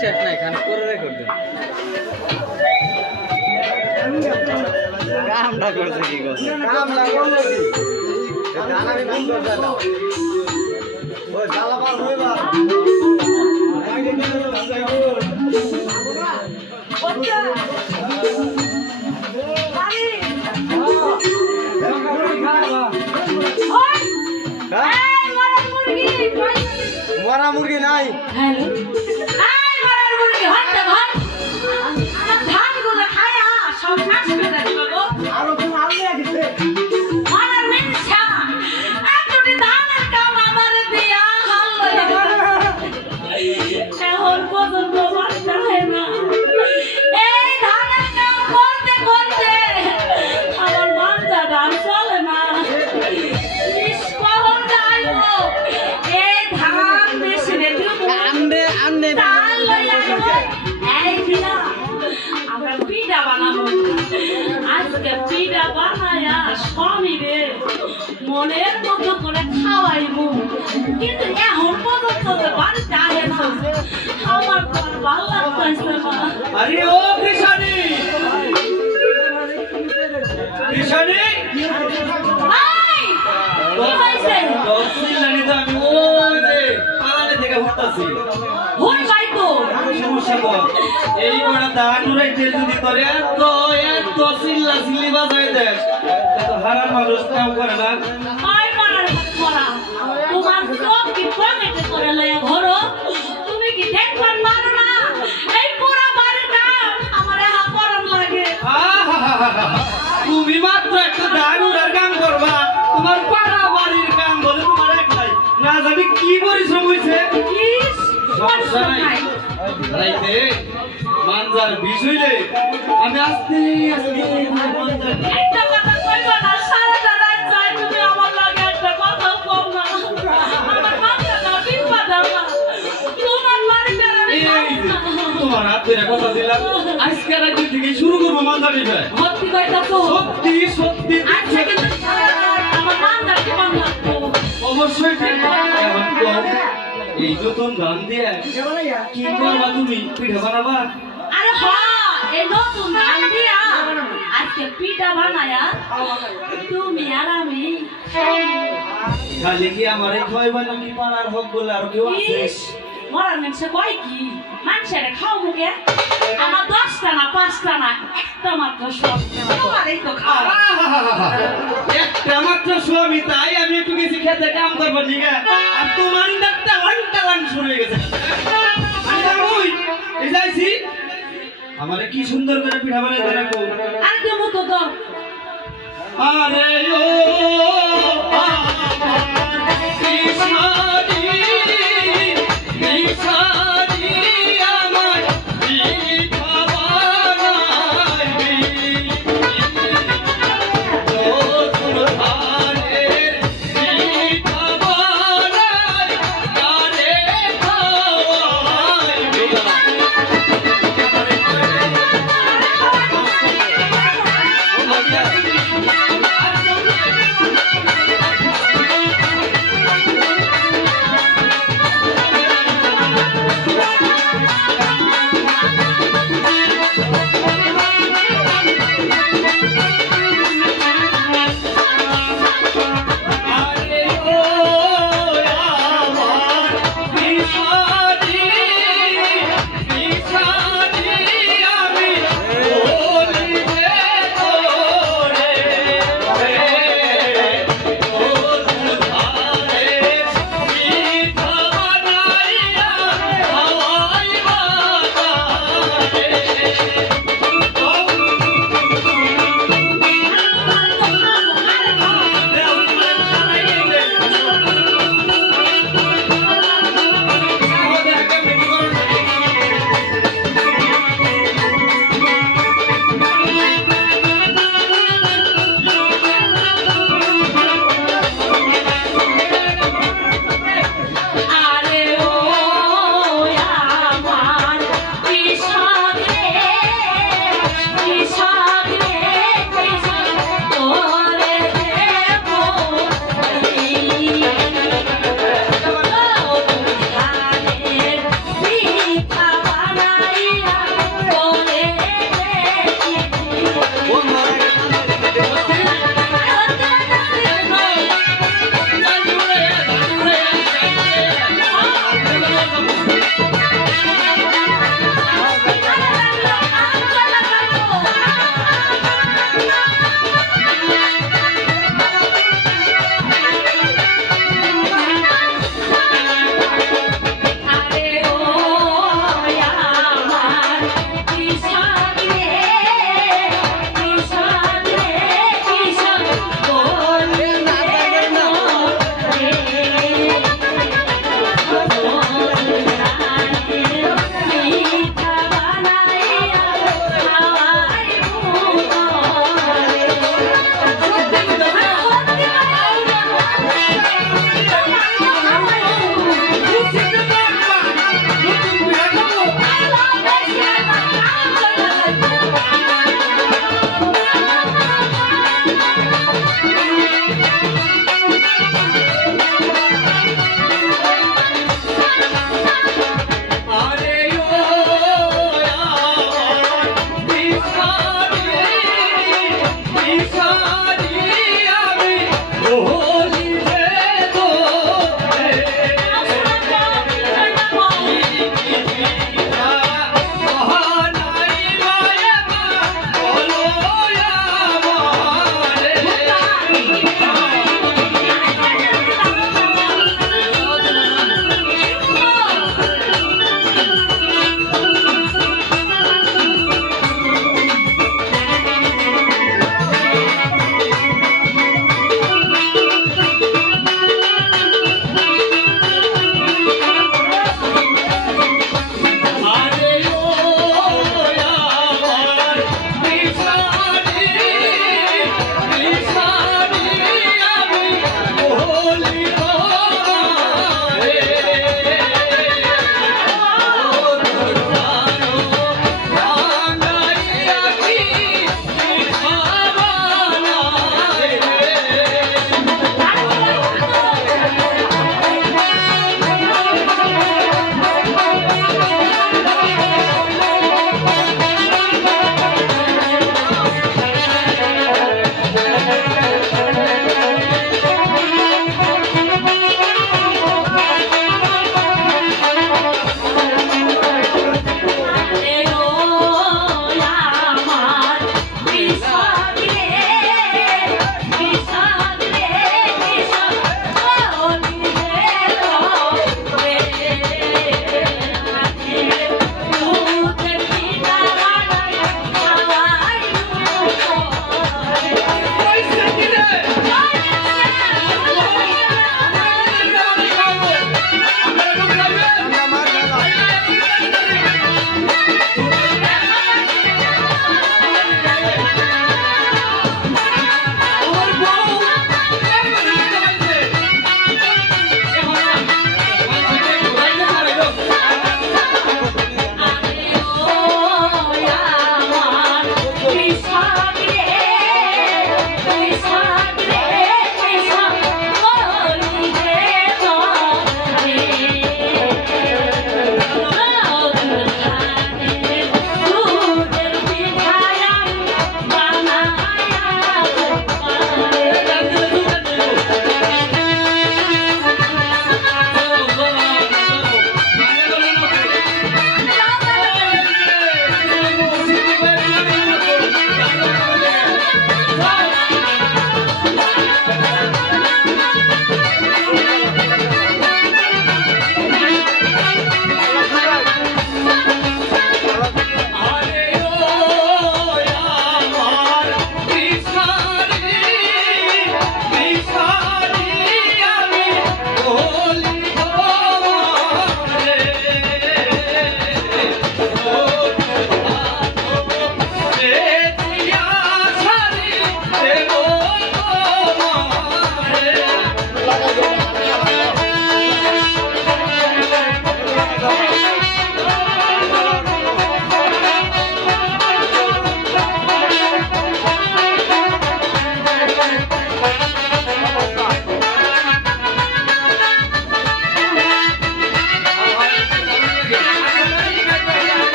বিশ্বাস নাই খান করে রেকর্ড কামটা করছে কি করছে কামটা করলো কি দানাবি বন্ধ করে দাও ওই জালাবার হইবা মরা মুরগি নাই মনের মতো করে খাওয়াইবো কিন্তু এখন পর্যন্ত বাড়িতে আহে না আমার তোমার ভালো লাগতেছে না। আরে ও কৃষানি কৃষানি ভাই কি হইছে দশদিন জানি তো আমি ওই যে পালানে থেকে উঠতাছি হই ভাই তো সমস্যা তো এই বড় দান উড়াইতে যদি তোরে এত চিল্লা চিল্লি বাজাই দেশ এত হারাম মানুষ কাম করে না আই মারার মরা তোমার চোখ কি পকেটে করে লয়া ঘরো তুমি কি দেখবার পারো না এই পুরো বাড়ির কাম আমারে হাপরম লাগে। তুমি মাত্র একটা দান উড়ার কাম করবা তোমার পাড়া বাড়ির কাম বলে তোমার একলাই না জানি কি পরিশ্রম হইছে ইস সমস্যা নাই রাইতে মানজার বিষয়লে আমি আস্তে আস্তে মানজার একটা কথা কইবা না সারাটা রাত যাই তুমি আমার লাগে একটা কথা কও না আমার বাচ্চাটা বিপদ না তোমার বাড়িতে আমি এই যে, তোমার হাত ধরে কথা দিলাম আজকে রাত থেকে শুরু করবো মানজার বিষয় সত্যি কইতাছো সত্যি সত্যি আচ্ছা কিন্তু আমার বাচ্চা কি বাংলা অবশ্যই ঠিক এখন তো এই নতুন ধান দিয়ে কি করবা তুমি পিঠা বানাবা আরে হ্যাঁ এই নতুন ধান দিয়া আজকে পিঠা বানায়া তুমি আর আমি খালি কি আমার এই খাইবা নাকি পাড়ার হক বলে আর কেউ আছে ইস মরার মানুষে কয় কি মানুষের খাও মুখে আমার 10টা না 5টা না একটা মাত্র সব তোমারই তো খাওয়া একটা মাত্র স্বামী তাই আমি একটু গেছি খেতে কাম করবো নিগা আর তোমার ইন্দারটা টালান শুরু হয়ে গেছে ওই এই যাইছি আমারে কি সুন্দর করে পিঠা বানাইতে রাখো আর দেবো তো তো আরে ও কৃষ্ণানি কৃষ্ণানি আমার পিঠা বানাইবি নতুন ধানের পিঠা বানাই কারে খাওয়াইবি ও